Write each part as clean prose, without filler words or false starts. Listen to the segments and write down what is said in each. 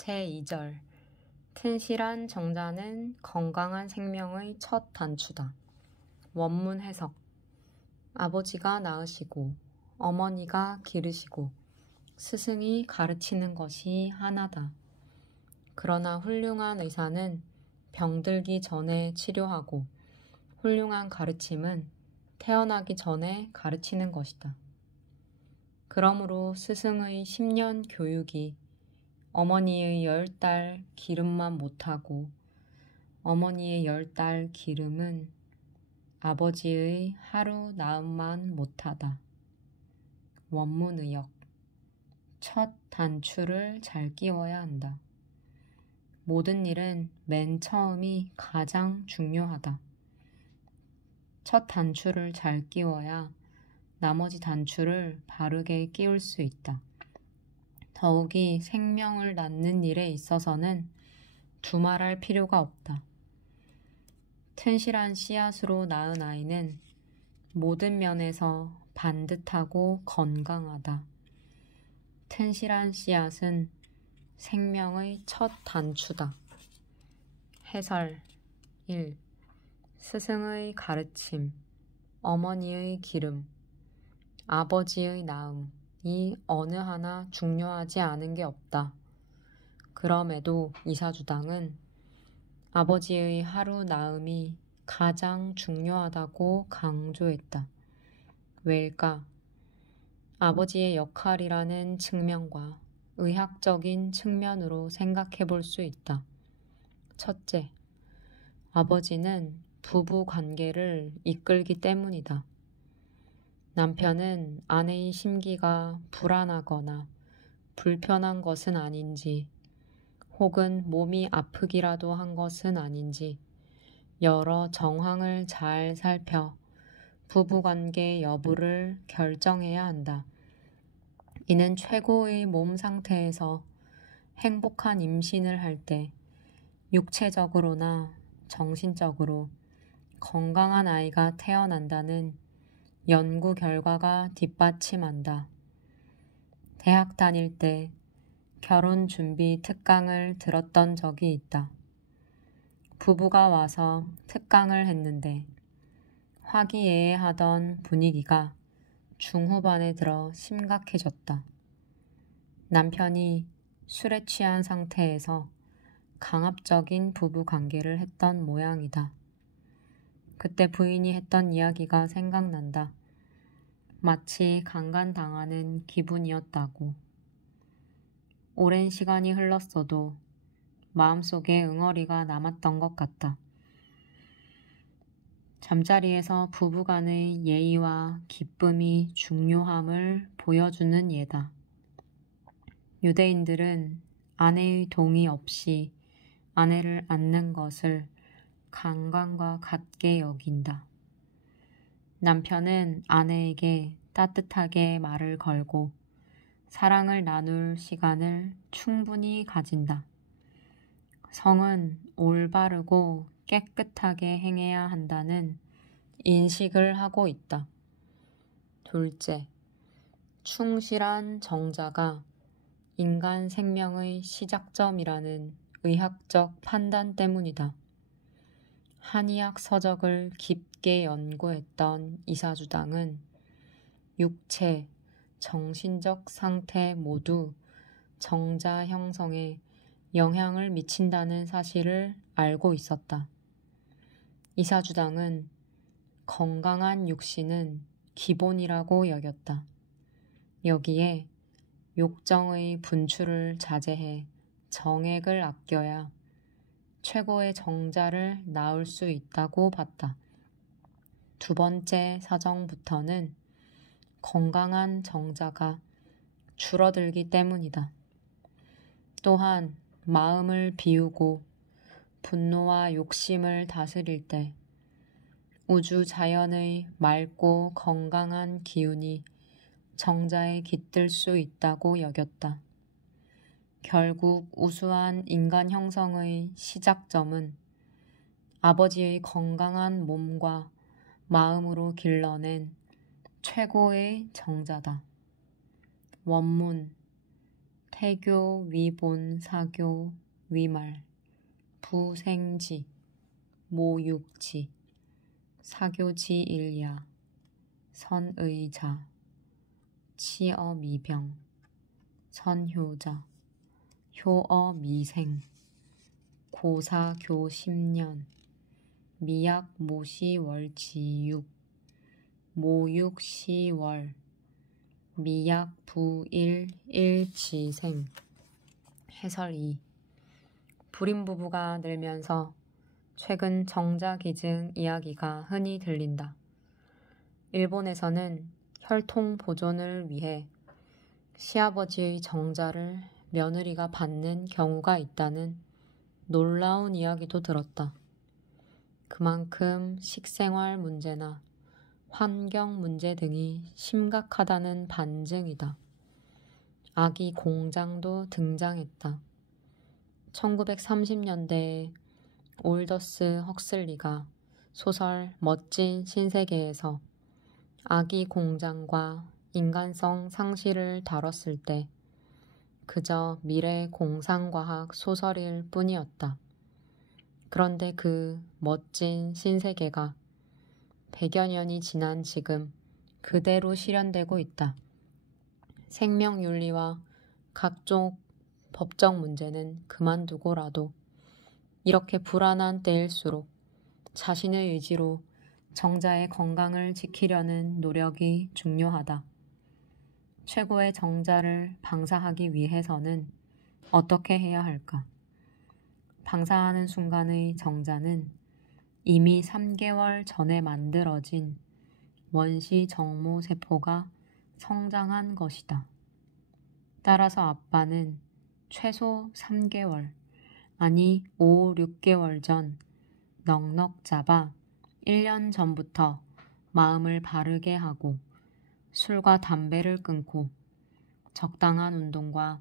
제2절 튼실한 정자는 건강한 생명의 첫 단추다. 원문 해석. 아버지가 낳으시고 어머니가 기르시고 스승이 가르치는 것이 하나다. 그러나 훌륭한 의사는 병들기 전에 치료하고 훌륭한 가르침은 태어나기 전에 가르치는 것이다. 그러므로 스승의 10년 교육이 어머니의 10달 기름만 못하고 어머니의 10달 기름은 아버지의 하루 낳음만 못하다. 원문 의역. 첫 단추를 잘 끼워야 한다. 모든 일은 맨 처음이 가장 중요하다. 첫 단추를 잘 끼워야 나머지 단추를 바르게 끼울 수 있다. 더욱이 생명을 낳는 일에 있어서는 두말할 필요가 없다. 튼실한 씨앗으로 낳은 아이는 모든 면에서 반듯하고 건강하다. 튼실한 씨앗은 생명의 첫 단추다. 해설 1. 스승의 가르침, 어머니의 기름, 아버지의 낳음, 이 어느 하나 중요하지 않은 게 없다. 그럼에도 이사주당은 아버지의 하루 낳음이 가장 중요하다고 강조했다. 왜일까? 아버지의 역할이라는 측면과 의학적인 측면으로 생각해 볼 수 있다. 첫째, 아버지는 부부 관계를 이끌기 때문이다. 남편은 아내의 심기가 불안하거나 불편한 것은 아닌지, 혹은 몸이 아프기라도 한 것은 아닌지 여러 정황을 잘 살펴 부부관계 여부를 결정해야 한다. 이는 최고의 몸 상태에서 행복한 임신을 할 때 육체적으로나 정신적으로 건강한 아이가 태어난다는 연구 결과가 뒷받침한다. 대학 다닐 때 결혼 준비 특강을 들었던 적이 있다. 부부가 와서 특강을 했는데 화기애애하던 분위기가 중후반에 들어 심각해졌다. 남편이 술에 취한 상태에서 강압적인 부부 관계를 했던 모양이다. 그때 부인이 했던 이야기가 생각난다. 마치 강간당하는 기분이었다고. 오랜 시간이 흘렀어도 마음속에 응어리가 남았던 것 같다. 잠자리에서 부부간의 예의와 기쁨이 중요함을 보여주는 예다. 유대인들은 아내의 동의 없이 아내를 안는 것을 강간과 같게 여긴다. 남편은 아내에게 따뜻하게 말을 걸고 사랑을 나눌 시간을 충분히 가진다. 성은 올바르고 깨끗하게 행해야 한다는 인식을 하고 있다. 둘째, 충실한 정자가 인간 생명의 시작점이라는 의학적 판단 때문이다. 한의학 서적을 깊게 연구했던 이사주당은 육체, 정신적 상태 모두 정자 형성에 영향을 미친다는 사실을 알고 있었다. 이사주당은 건강한 육신은 기본이라고 여겼다. 여기에 욕정의 분출을 자제해 정액을 아껴야 최고의 정자를 낳을 수 있다고 봤다. 두 번째 사정부터는 건강한 정자가 줄어들기 때문이다. 또한 마음을 비우고 분노와 욕심을 다스릴 때 우주 자연의 맑고 건강한 기운이 정자에 깃들 수 있다고 여겼다. 결국 우수한 인간 형성의 시작점은 아버지의 건강한 몸과 마음으로 길러낸 최고의 정자다. 원문 태교, 위본, 사교, 위말, 부생지, 모육지, 사교지 일야, 선의자, 치어미병, 선효자, 효어미생, 고사교10년, 미약모시월지육, 모육시월, 미약부일일지생. 해설 2. 불임부부가 늘면서 최근 정자기증 이야기가 흔히 들린다. 일본에서는 혈통 보존을 위해 시아버지의 정자를 며느리가 받는 경우가 있다는 놀라운 이야기도 들었다. 그만큼 식생활 문제나 환경 문제 등이 심각하다는 반증이다. 아기 공장도 등장했다. 1930년대에 올더스 헉슬리가 소설 멋진 신세계에서 아기 공장과 인간성 상실을 다뤘을 때 그저 미래 공상과학 소설일 뿐이었다. 그런데 그 멋진 신세계가 100여 년이 지난 지금 그대로 실현되고 있다. 생명윤리와 각종 법적 문제는 그만두고라도 이렇게 불안한 때일수록 자신의 의지로 정자의 건강을 지키려는 노력이 중요하다. 최고의 정자를 방사하기 위해서는 어떻게 해야 할까? 방사하는 순간의 정자는 이미 3개월 전에 만들어진 원시 정모 세포가 성장한 것이다. 따라서 아빠는 최소 3개월, 아니 5, 6개월 전 넉넉 잡아 1년 전부터 마음을 바르게 하고 술과 담배를 끊고 적당한 운동과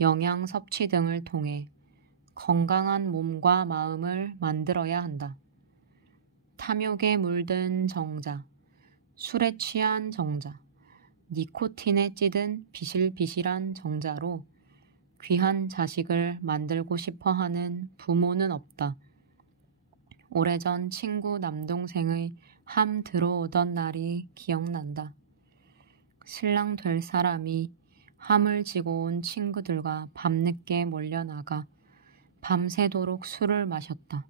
영양 섭취 등을 통해 건강한 몸과 마음을 만들어야 한다. 탐욕에 물든 정자, 술에 취한 정자, 니코틴에 찌든 비실비실한 정자로 귀한 자식을 만들고 싶어 하는 부모는 없다. 오래전 친구 남동생의 함 들어오던 날이 기억난다. 신랑 될 사람이 함을 지고 온 친구들과 밤늦게 몰려나가 밤새도록 술을 마셨다.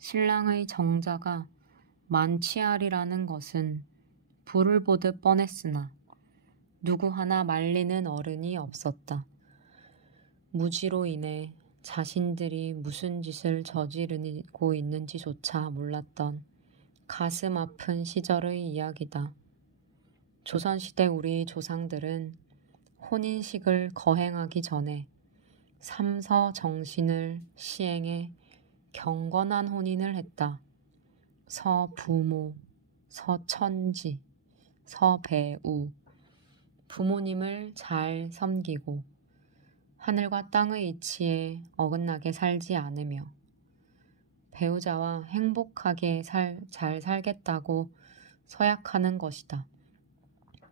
신랑의 정자가 만취하리라는 것은 불을 보듯 뻔했으나 누구 하나 말리는 어른이 없었다. 무지로 인해 자신들이 무슨 짓을 저지르고 있는지조차 몰랐던 가슴 아픈 시절의 이야기다. 조선시대 우리 조상들은 혼인식을 거행하기 전에 삼서 정신을 시행해 경건한 혼인을 했다. 서부모, 서천지, 서배우, 부모님을 잘 섬기고 하늘과 땅의 이치에 어긋나게 살지 않으며 배우자와 행복하게 잘 살겠다고 서약하는 것이다.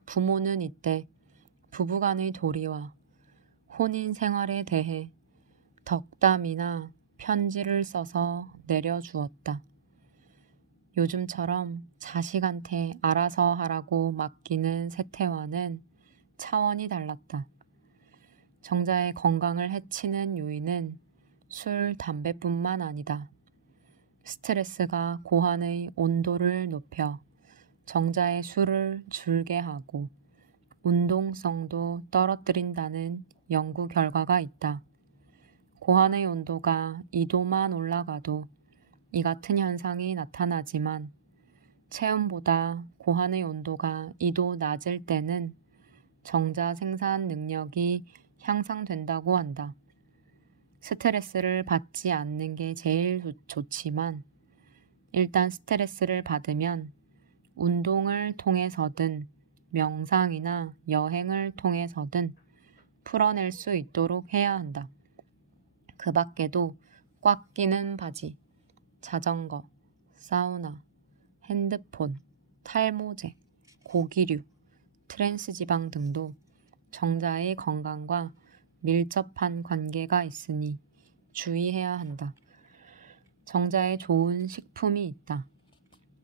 부모는 이때 부부간의 도리와 혼인 생활에 대해 덕담이나 편지를 써서 내려주었다. 요즘처럼 자식한테 알아서 하라고 맡기는 세태와는 차원이 달랐다. 정자의 건강을 해치는 요인은 술, 담배뿐만 아니다. 스트레스가 고환의 온도를 높여 정자의 수를 줄게 하고 운동성도 떨어뜨린다는 연구 결과가 있다. 고환의 온도가 2도만 올라가도 이 같은 현상이 나타나지만 체온보다 고환의 온도가 2도 낮을 때는 정자 생산 능력이 향상된다고 한다. 스트레스를 받지 않는 게 제일 좋지만 일단 스트레스를 받으면 운동을 통해서든 명상이나 여행을 통해서든 풀어낼 수 있도록 해야 한다. 그 밖에도 꽉 끼는 바지, 자전거, 사우나, 핸드폰, 탈모제, 고기류, 트랜스 지방 등도 정자의 건강과 밀접한 관계가 있으니 주의해야 한다. 정자에 좋은 식품이 있다.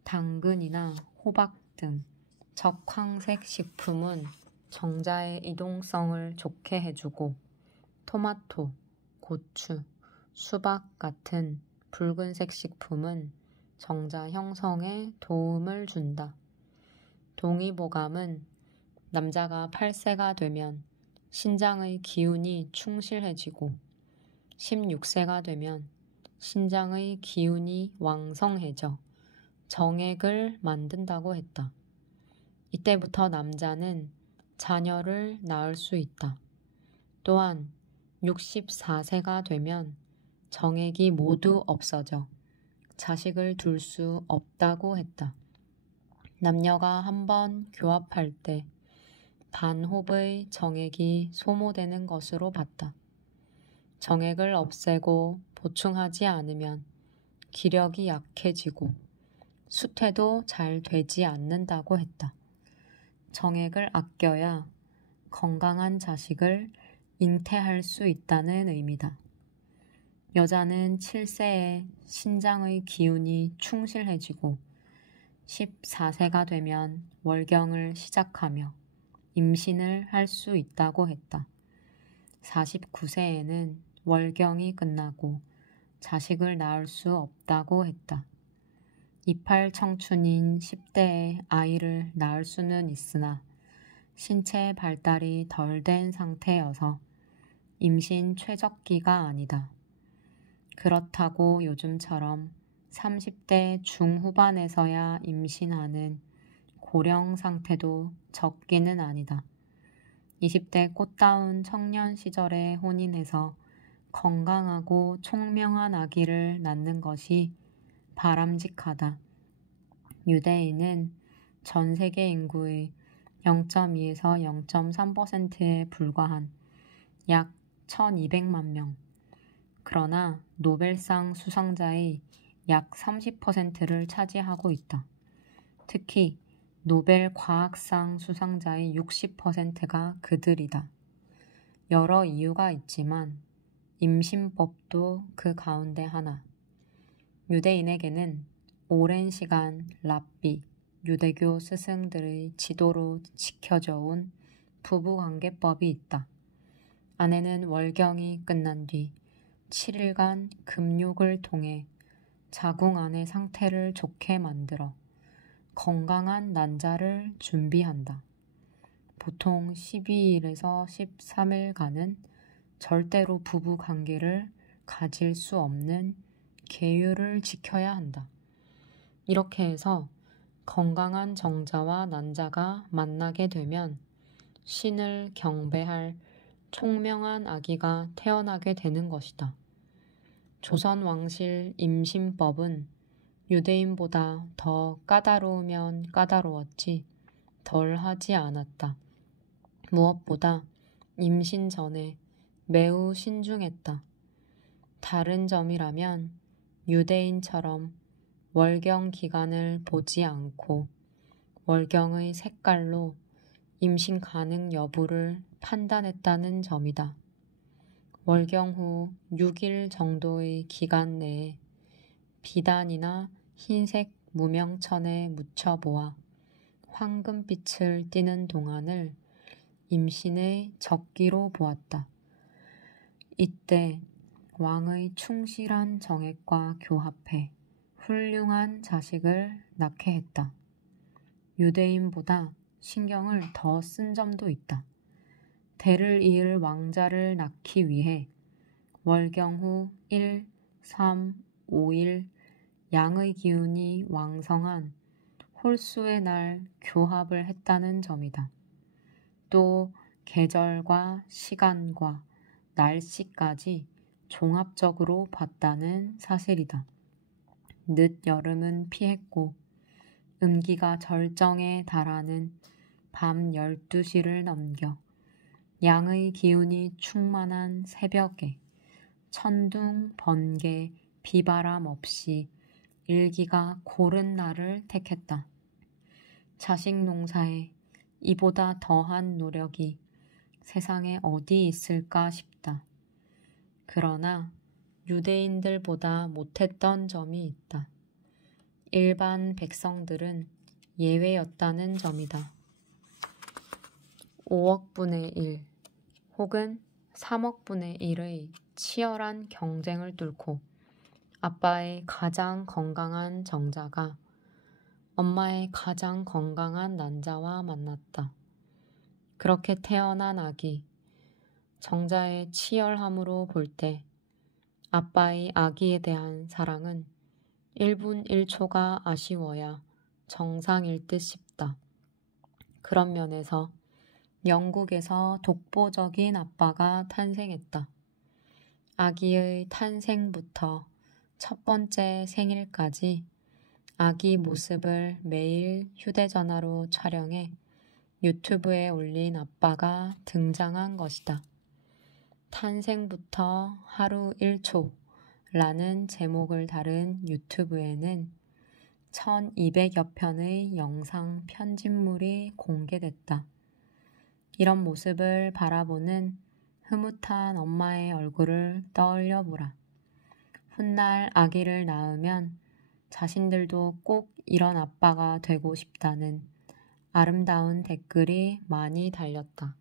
당근이나 호박 등 적황색 식품은 정자의 이동성을 좋게 해주고 토마토, 고추, 수박 같은 붉은색 식품은 정자 형성에 도움을 준다. 동의보감은 남자가 8세가 되면 신장의 기운이 충실해지고 16세가 되면 신장의 기운이 왕성해져 정액을 만든다고 했다. 이때부터 남자는 자녀를 낳을 수 있다. 또한 64세가 되면 정액이 모두 없어져 자식을 둘 수 없다고 했다. 남녀가 한번 교합할 때 반홉의 정액이 소모되는 것으로 봤다. 정액을 없애고 보충하지 않으면 기력이 약해지고 수태도 잘 되지 않는다고 했다. 정액을 아껴야 건강한 자식을 잉태할 수 있다는 의미다. 여자는 7세에 신장의 기운이 충실해지고 14세가 되면 월경을 시작하며 임신을 할 수 있다고 했다. 49세에는 월경이 끝나고 자식을 낳을 수 없다고 했다. 이팔 청춘인 10대에 아이를 낳을 수는 있으나 신체 발달이 덜 된 상태여서 임신 최적기가 아니다. 그렇다고 요즘처럼 30대 중후반에서야 임신하는 고령 상태도 적기는 아니다. 20대 꽃다운 청년 시절에 혼인해서 건강하고 총명한 아기를 낳는 것이 바람직하다. 유대인은 전 세계 인구의 0.2에서 0.3%에 불과한 약 1200만 명. 그러나 노벨상 수상자의 약 30%를 차지하고 있다. 특히 노벨 과학상 수상자의 60%가 그들이다. 여러 이유가 있지만 임신법도 그 가운데 하나. 유대인에게는 오랜 시간 랍비, 유대교 스승들의 지도로 지켜져 온 부부관계법이 있다. 아내는 월경이 끝난 뒤 7일간 금욕을 통해 자궁 안의 상태를 좋게 만들어 건강한 난자를 준비한다. 보통 12일에서 13일간은 절대로 부부 관계를 가질 수 없는 계율을 지켜야 한다. 이렇게 해서 건강한 정자와 난자가 만나게 되면 신을 경배할 총명한 아기가 태어나게 되는 것이다. 조선 왕실 임신법은 유대인보다 더 까다로우면 까다로웠지 덜 하지 않았다. 무엇보다 임신 전에 매우 신중했다. 다른 점이라면 유대인처럼 월경 기간을 보지 않고 월경의 색깔로 임신 가능 여부를 판단했다는 점이다. 월경 후 6일 정도의 기간 내에 비단이나 흰색 무명천에 묻혀보아 황금빛을 띠는 동안을 임신의 적기로 보았다. 이때 왕의 충실한 정액과 교합해 훌륭한 자식을 낳게 했다. 유대인보다 신경을 더 쓴 점도 있다. 대를 이을 왕자를 낳기 위해 월경 후 1, 3, 5일 양의 기운이 왕성한 홀수의 날 교합을 했다는 점이다. 또 계절과 시간과 날씨까지 종합적으로 봤다는 사실이다. 늦여름은 피했고 음기가 절정에 달하는 밤 12시를 넘겨 양의 기운이 충만한 새벽에 천둥, 번개, 비바람 없이 일기가 고른 날을 택했다. 자식 농사에 이보다 더한 노력이 세상에 어디 있을까 싶다. 그러나 유대인들보다 못했던 점이 있다. 일반 백성들은 예외였다는 점이다. 5억 분의 1 혹은 3억 분의 1의 치열한 경쟁을 뚫고 아빠의 가장 건강한 정자가 엄마의 가장 건강한 난자와 만났다. 그렇게 태어난 아기, 정자의 치열함으로 볼 때 아빠의 아기에 대한 사랑은 1분 1초가 아쉬워야 정상일 듯 싶다. 그런 면에서 영국에서 독보적인 아빠가 탄생했다. 아기의 탄생부터 첫 번째 생일까지 아기 모습을 매일 휴대전화로 촬영해 유튜브에 올린 아빠가 등장한 것이다. 탄생부터 하루 1초라는 제목을 다룬 유튜브에는 1200여 편의 영상 편집물이 공개됐다. 이런 모습을 바라보는 흐뭇한 엄마의 얼굴을 떠올려 보라. 훗날 아기를 낳으면 자신들도 꼭 이런 아빠가 되고 싶다는 아름다운 댓글이 많이 달렸다.